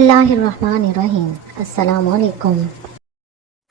اللہ الرحمن الرحیم۔ السلام علیکم۔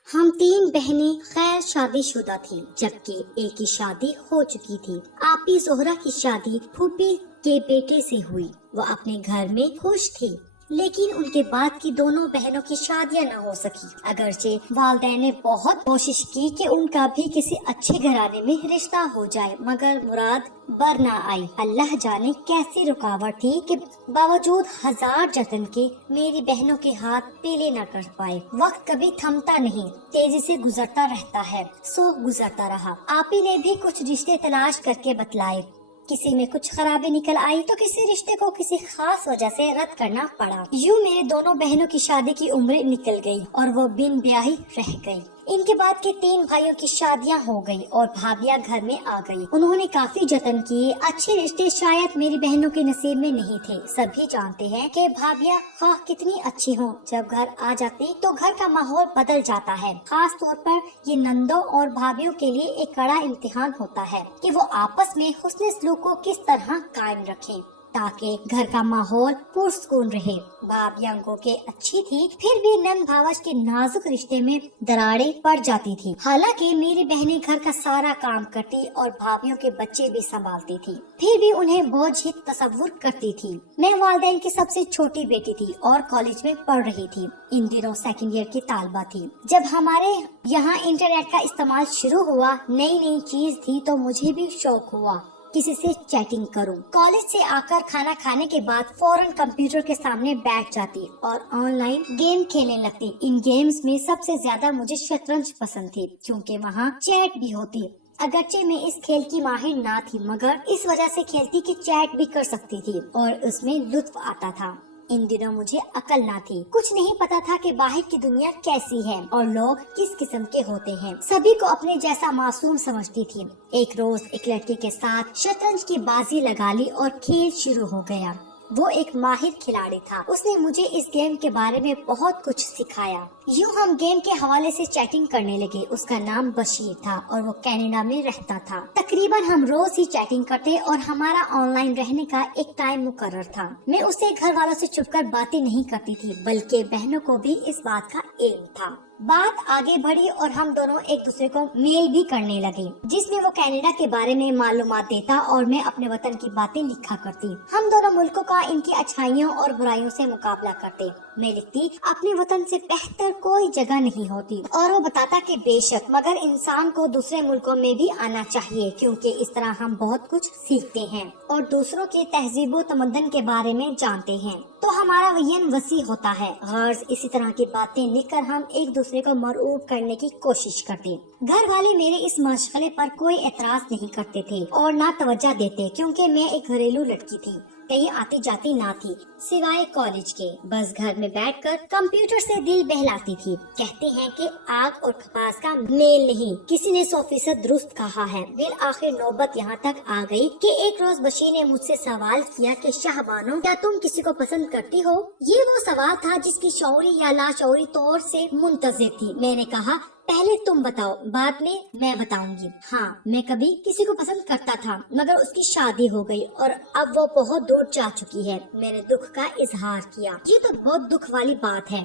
ہم 3 بہنیں خیر شادی شدہ تھیں، جبکہ ایک کی شادی ہو چکی تھی۔ آپی زہرا کی شادی پھوپھی کے بیٹے سے ہوئی۔ وہ اپنے گھر میں خوش تھی، لیکن ان کے بعد کی دونوں بہنوں کی شادیاں نہ ہو سکی۔ اگرچہ والدین نے بہت کوشش کی کہ ان کا بھی کسی اچھے گھرانے میں رشتہ ہو جائے، مگر مراد بر نہ آئی۔ اللہ جانے کیسی رکاوٹ تھی کہ باوجود ہزار جتن کے میری بہنوں کے ہاتھ پیلے نہ کر پائے۔ وقت کبھی تھمتا نہیں، تیزی سے گزرتا رہتا ہے، سو گزرتا رہا۔ آپی نے بھی کچھ رشتے تلاش کر کے بتلائے، کسی میں کچھ خرابی نکل آئی تو کسی رشتے کو کسی خاص وجہ سے رد کرنا پڑا۔ یوں میرے دونوں بہنوں کی شادی کی عمریں نکل گئی اور وہ بن بیاہی رہ گئی۔ ان کے بعد کے 3 بھائیوں کی شادیاں ہو گئی اور بھابیاں گھر میں آ گئی۔ انہوں نے کافی جتن کیے، اچھے رشتے شاید میری بہنوں کے نصیب میں نہیں تھے۔ سبھی جانتے ہیں کہ بھابیاں خواہ کتنی اچھی ہوں، جب گھر آ جاتی تو گھر کا ماحول بدل جاتا ہے۔ خاص طور پر یہ نندوں اور بھابیوں کے لیے ایک کڑا امتحان ہوتا ہے کہ وہ آپس میں حسن سلوک کو کس طرح قائم رکھیں تاکہ گھر کا ماحول پرسکون رہے۔ بھابیاں گو کے اچھی تھی، پھر بھی نند بھاوج کے نازک رشتے میں دراڑیں پڑ جاتی تھی۔ حالانکہ میری بہنیں گھر کا سارا کام کرتی اور بھابیوں کے بچے بھی سنبھالتی تھی، پھر بھی انہیں بوجھ ہی تصور کرتی تھی۔ میں والدین کی سب سے چھوٹی بیٹی تھی اور کالج میں پڑھ رہی تھی۔ ان دنوں سیکنڈ ایئر کی طالبہ تھی۔ جب ہمارے یہاں انٹرنیٹ کا استعمال شروع ہوا، نئی نئی چیز تھی تو مجھے بھی شوق ہوا کسی سے چیٹنگ کروں۔ کالج سے آ کر کھانا کھانے کے بعد فوراً کمپیوٹر کے سامنے بیٹھ جاتی اور آن لائن گیم کھیلنے لگتی۔ ان گیمز میں سب سے زیادہ مجھے شطرنج پسند تھی، کیونکہ وہاں چیٹ بھی ہوتی۔ اگرچہ میں اس کھیل کی ماہر نہ تھی، مگر اس وجہ سے کھیلتی کہ چیٹ بھی کر سکتی تھی اور اس میں لطف آتا تھا۔ ان دنوں مجھے عقل نہ تھی، کچھ نہیں پتا تھا کہ باہر کی دنیا کیسی ہے اور لوگ کس قسم کے ہوتے ہیں۔ سبھی کو اپنے جیسا معصوم سمجھتی تھی۔ ایک روز ایک لڑکی کے ساتھ شطرنج کی بازی لگا لی اور کھیل شروع ہو گیا۔ وہ ایک ماہر کھلاڑی تھا، اس نے مجھے اس گیم کے بارے میں بہت کچھ سکھایا۔ یوں ہم گیم کے حوالے سے چیٹنگ کرنے لگے۔ اس کا نام بشیر تھا اور وہ کینیڈا میں رہتا تھا۔ تقریباً ہم روز ہی چیٹنگ کرتے اور ہمارا آن لائن رہنے کا ایک ٹائم مقرر تھا۔ میں اسے گھر والوں سے چھپ کر باتیں نہیں کرتی تھی، بلکہ بہنوں کو بھی اس بات کا علم تھا۔ بات آگے بڑھی اور ہم دونوں ایک دوسرے کو میل بھی کرنے لگے، جس میں وہ کینیڈا کے بارے میں معلومات دیتا اور میں اپنے وطن کی باتیں لکھا کرتی۔ ہم دونوں ملکوں کا ان کی اچھائیوں اور برائیوں سے مقابلہ کرتے۔ میں لکھتی اپنے وطن سے بہتر کوئی جگہ نہیں ہوتی، اور وہ بتاتا کہ بے شک، مگر انسان کو دوسرے ملکوں میں بھی آنا چاہیے، کیونکہ اس طرح ہم بہت کچھ سیکھتے ہیں اور دوسروں کے تہذیب و تمدن کے بارے میں جانتے ہیں، تو ہمارا وژن وسیع ہوتا ہے۔ غرض اسی طرح کی باتیں لکھ کر ہم ایک دوسرے کو مرعوب کرنے کی کوشش کرتے۔ گھر والے میرے اس مشغلے پر کوئی اعتراض نہیں کرتے تھے اور نہ توجہ دیتے، کیونکہ میں ایک گھریلو لڑکی تھی، کہیں آتی جاتی نہ تھی سوائے کالج کے۔ بس گھر میں بیٹھ کر کمپیوٹر سے دل بہلاتی تھی۔ کہتے ہیں کہ آگ اور کپاس کا میل نہیں، کسی نے 100% درست کہا ہے۔ بالآخر نوبت یہاں تک آ گئی کہ ایک روز بشیر نے مجھ سے سوال کیا کہ شاہ بانو، کیا تم کسی کو پسند کرتی ہو؟ یہ وہ سوال تھا جس کی شعوری یا لاشعوری طور سے منتظر تھی۔ میں نے کہا پہلے تم بتاؤ، بعد میں بتاؤں گی۔ ہاں، میں کبھی کسی کو پسند کرتا تھا، مگر اس کی شادی ہو گئی اور اب وہ بہت دور جا چکی ہے۔ میں نے دکھ کا اظہار کیا۔ یہ تو بہت دکھ والی بات ہے۔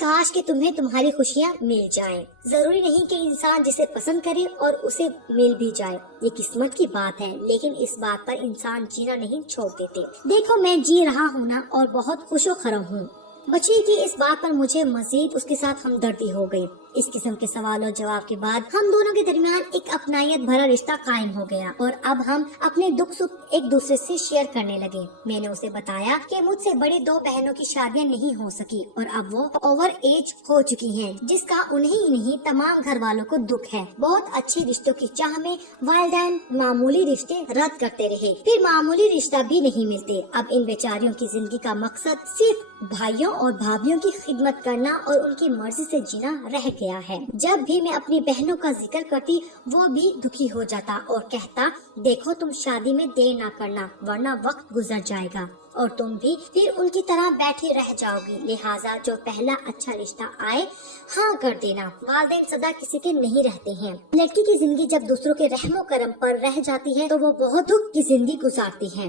کاش کہ تمہیں تمہاری خوشیاں مل جائیں۔ ضروری نہیں کہ انسان جسے پسند کرے اور اسے مل بھی جائے، یہ قسمت کی بات ہے، لیکن اس بات پر انسان جینا نہیں چھوڑ دیتے۔ دیکھو میں جی رہا ہوں نا، اور بہت خوش و خرم ہوں۔ بچی کی اس بات پر مجھے مزید اس کے ساتھ ہمدردی ہو گئی۔ اس قسم کے سوال و جواب کے بعد ہم دونوں کے درمیان ایک اپنائیت بھرا رشتہ قائم ہو گیا اور اب ہم اپنے دکھ سکھ ایک دوسرے سے شیئر کرنے لگے۔ میں نے اسے بتایا کہ مجھ سے بڑی 2 بہنوں کی شادیاں نہیں ہو سکی اور اب وہ اوور ایج ہو چکی ہیں، جس کا انہیں ہی نہیں تمام گھر والوں کو دکھ ہے۔ بہت اچھی رشتوں کی چاہ میں والدین معمولی رشتے رد کرتے رہے، پھر معمولی رشتہ بھی نہیں ملتے۔ اب ان بیچاریوں کی زندگی کا مقصد صرف بھائیوں اور بھابھیوں کی خدمت کرنا اور ان کی مرضی سے جینا رہ گیا ہے۔ جب بھی میں اپنی بہنوں کا ذکر کرتی، وہ بھی دکھی ہو جاتا اور کہتا دیکھو تم شادی میں دیر نہ کرنا، ورنہ وقت گزر جائے گا اور تم بھی پھر ان کی طرح بیٹھی رہ جاؤ گی، لہٰذا جو پہلا اچھا رشتہ آئے ہاں کر دینا۔ والدین سدا کسی کے نہیں رہتے ہیں۔ لڑکی کی زندگی جب دوسروں کے رحم و کرم پر رہ جاتی ہے تو وہ بہت دکھ کی زندگی گزارتی ہے۔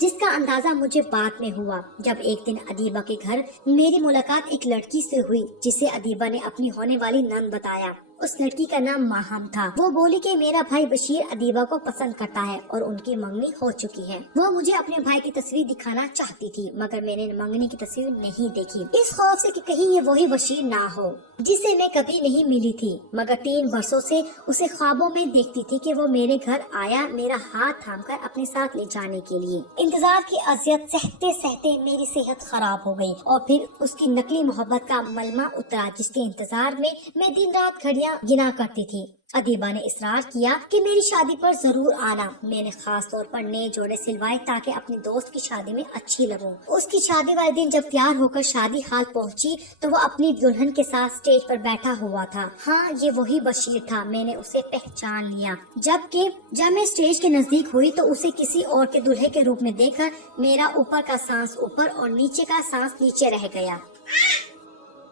جس کا اندازہ مجھے بعد میں ہوا جب ایک دن ادیبہ کے گھر میری ملاقات ایک لڑکی سے ہوئی جسے ادیبہ نے اپنی ہونے والی نند بتایا۔ اس لڑکی کا نام ماہم تھا۔ وہ بولی کہ میرا بھائی بشیر ادیبہ کو پسند کرتا ہے اور ان کی منگنی ہو چکی ہے۔ وہ مجھے اپنے بھائی کی تصویر دکھانا چاہتی تھی مگر میں نے منگنی کی تصویر نہیں دیکھی، اس خوف سے کہ کہیں یہ وہی بشیر نہ ہو جسے میں کبھی نہیں ملی تھی، مگر 3 برسوں سے اسے خوابوں میں دیکھتی تھی کہ وہ میرے گھر آیا میرا ہاتھ تھام کر اپنے ساتھ لے جانے کے لیے۔ انتظار کی اذیت سہتے سہتے میری صحت خراب ہو گئی اور پھر اس کی نقلی محبت کا ملمہ اترا جس کے انتظار میں دن رات گھڑیاں گنا کرتی تھی۔ ادیبہ نے اصرار کیا کہ میری شادی پر ضرور آنا۔ میں نے خاص طور پر نئے جوڑے سلوائے تاکہ اپنی دوست کی شادی میں اچھی لگوں۔ اس کی شادی والے دن جب تیار ہو کر شادی ہال پہنچی تو وہ اپنی دلہن کے ساتھ اسٹیج پر بیٹھا ہوا تھا۔ ہاں یہ وہی بشیر تھا، میں نے اسے پہچان لیا۔ جب میں اسٹیج کے نزدیک ہوئی تو اسے کسی اور کے دلہے کے روپ میں دیکھ کر میرا اوپر کا سانس اوپر اور نیچے کا سانس نیچے رہ گیا۔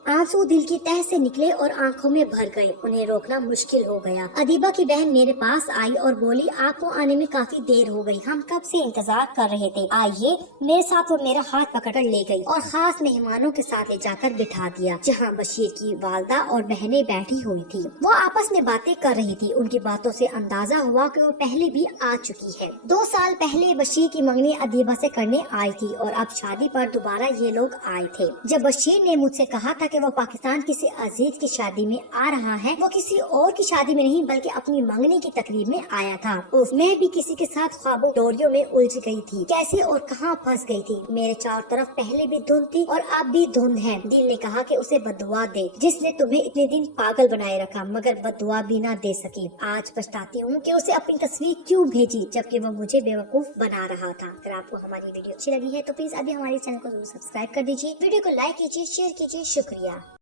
آنسو دل کی تہ سے نکلے اور آنکھوں میں بھر گئے، انہیں روکنا مشکل ہو گیا۔ ادیبہ کی بہن میرے پاس آئی اور بولی آپ کو آنے میں کافی دیر ہو گئی، ہم کب سے انتظار کر رہے تھے، آئیے۔ میرے ساتھ وہ میرا ہاتھ پکڑ کر لے گئی اور خاص مہمانوں کے ساتھ لے جا کر بٹھا دیا جہاں بشیر کی والدہ اور بہنیں بیٹھی ہوئی تھی۔ وہ آپس میں باتیں کر رہی تھی، ان کی باتوں سے اندازہ ہوا کہ وہ پہلے بھی آ چکی ہے۔ 2 سال پہلے بشیر کی منگنی ادیبہ سے کرنے آئی تھی اور اب شادی پر دوبارہ یہ لوگ آئے تھے۔ جب بشیر نے مجھ سے کہا تھا کہ وہ پاکستان کسی عزیز کی شادی میں آ رہا ہے، وہ کسی اور کی شادی میں نہیں بلکہ اپنی منگنی کی تقریب میں آیا تھا۔ میں بھی کسی کے ساتھ خوابوں ڈوریوں میں الجھ گئی تھی، کیسے اور کہاں پھنس گئی تھی۔ میرے چاروں طرف پہلے بھی دھند تھی اور اب بھی دھند ہے۔ دل نے کہا کہ اسے بددعا دے جس نے تمہیں اتنے دن پاگل بنائے رکھا مگر بددعا بھی نہ دے سکی۔ آج پچھتاتی ہوں کہ اسے اپنی تصویر کیوں بھیجی جبکہ وہ مجھے بیوقوف بنا رہا تھا۔ اگر آپ کو ہماری ویڈیو اچھی لگی ہے تو پلیز ابھی ہمارے چینل کو ضرور سبسکرائب کر دیجیے، ویڈیو کو لائک کیجیے، شیئر کیجیے، شکریہ۔